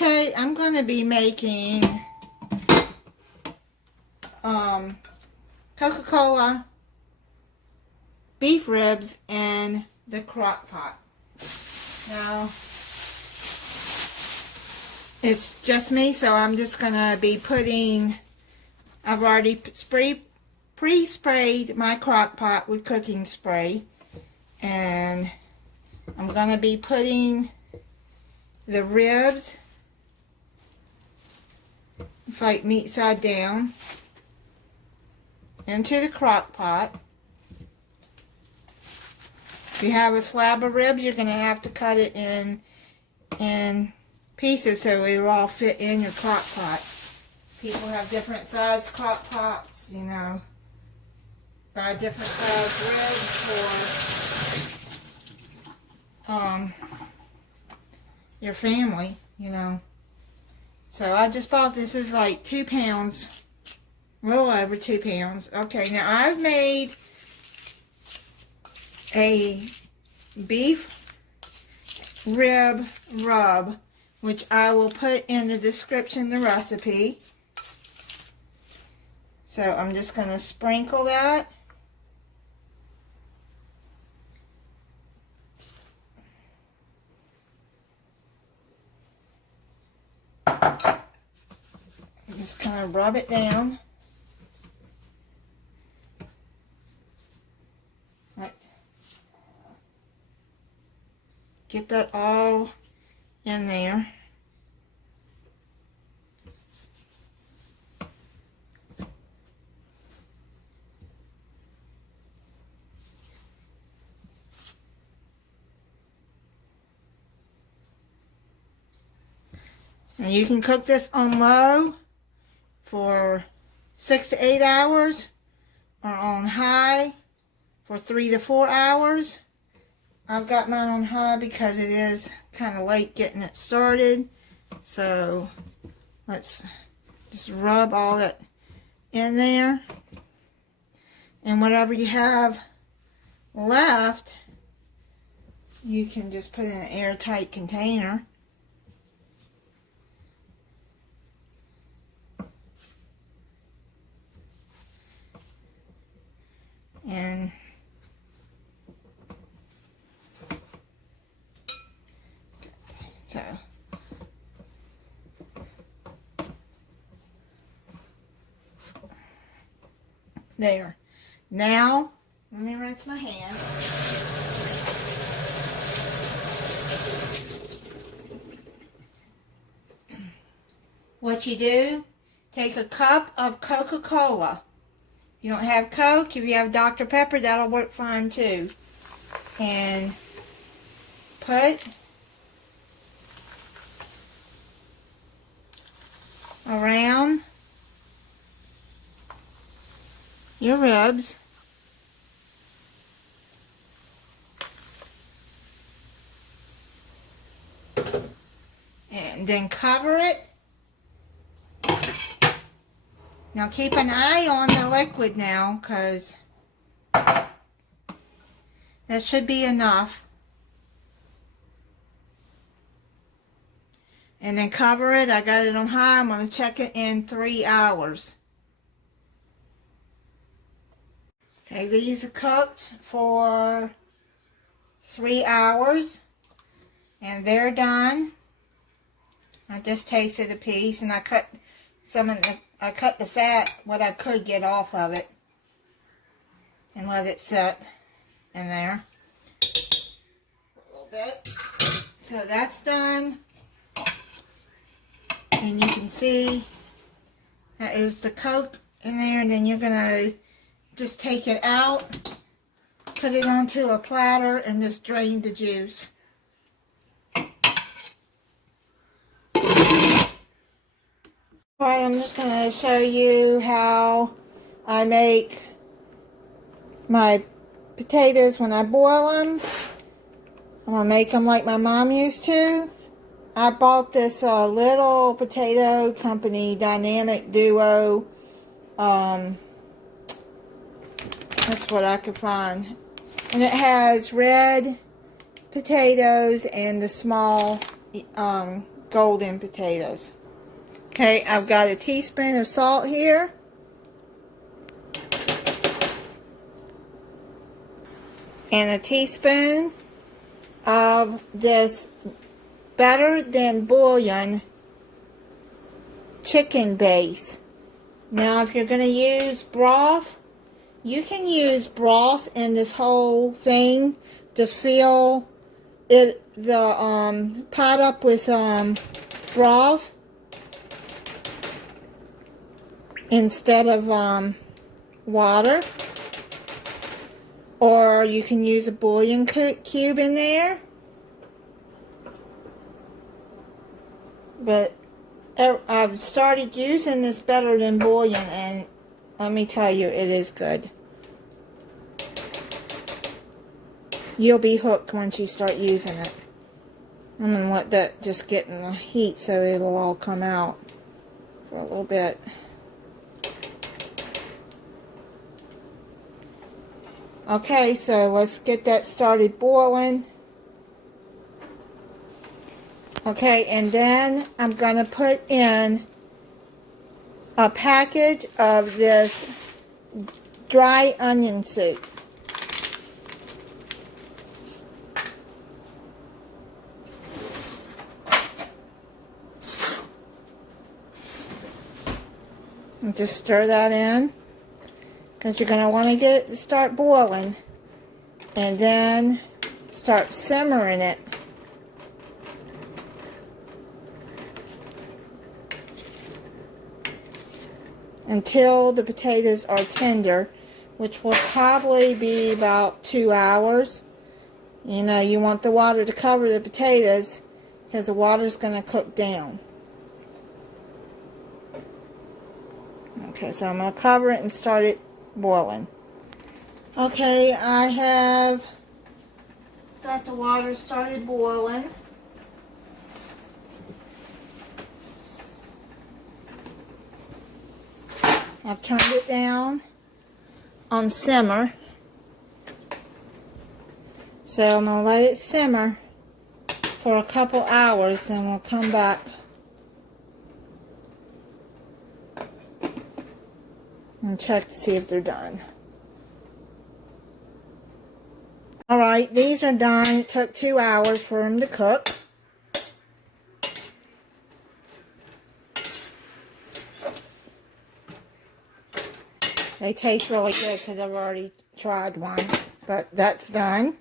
Okay, I'm going to be making Coca-Cola beef ribs in the crock pot. Now, it's just me, so I'm just going to be putting, I've already pre-sprayed my crock pot with cooking spray, and I'm going to be putting the ribs, it's like meat side down, into the crock pot. If you have a slab of ribs, you're going to have to cut it in pieces so it'll all fit in your crock pot. People have different size crock pots, you know. Buy different size ribs for your family, you know. So I just bought this. Is like 2 pounds, a little over 2 pounds. Okay, now I've made a beef rib rub, which I will put in the description, the recipe. So I'm just going to sprinkle that. Just kind of rub it down. Get that all in there. And you can cook this on low for 6 to 8 hours, or on high for 3 to 4 hours. I've got mine on high because it is kind of late getting it started. So let's just rub all that in there. And whatever you have left, you can just put in an airtight container. And so there. Now let me rinse my hands. What you do, take a cup of Coca-Cola. If you don't have Coke, if you have Dr. Pepper, that'll work fine too. And put around your ribs. And then cover it. Now keep an eye on the liquid now, because that should be enough. And then cover it. I got it on high. I'm going to check it in 3 hours. Okay, these are cooked for 3 hours. And they're done. I just tasted a piece, and I cut some of the, I cut the fat, what I could get off of it, and let it sit in there a little bit. So that's done. And you can see that is the Coke in there, and then you're going to just take it out, put it onto a platter, and just drain the juice. Alright, I'm just going to show you how I make my potatoes when I boil them. I'm going to make them like my mom used to. I bought this little potato company, Dynamic Duo. That's what I could find. And it has red potatoes and the small golden potatoes. Okay, I've got a teaspoon of salt here. And a teaspoon of this better than bouillon chicken base. Now, if you're going to use broth, you can use broth in this whole thing. Just fill it, the pot up with broth instead of water. Or you can use a bouillon cube in there. But I've started using this better than bouillon, and let me tell you, it is good. You'll be hooked once you start using it. I'm going to let that just get in the heat so it'll all come out for a little bit. Okay, so let's get that started boiling. Okay, and then I'm going to put in a package of this dry onion soup. And just stir that in, because you're going to want to get it start boiling, and then start simmering it. Until the potatoes are tender, which will probably be about 2 hours. You know, you want the water to cover the potatoes because the water is going to cook down. Okay, so I'm going to cover it and start it boiling. Okay, I have got the water started boiling. I've turned it down on simmer. So I'm going to let it simmer for a couple hours, then we'll come back and check to see if they're done. Alright, these are done. It took 2 hours for them to cook. They taste really good because I've already tried one, but that's done.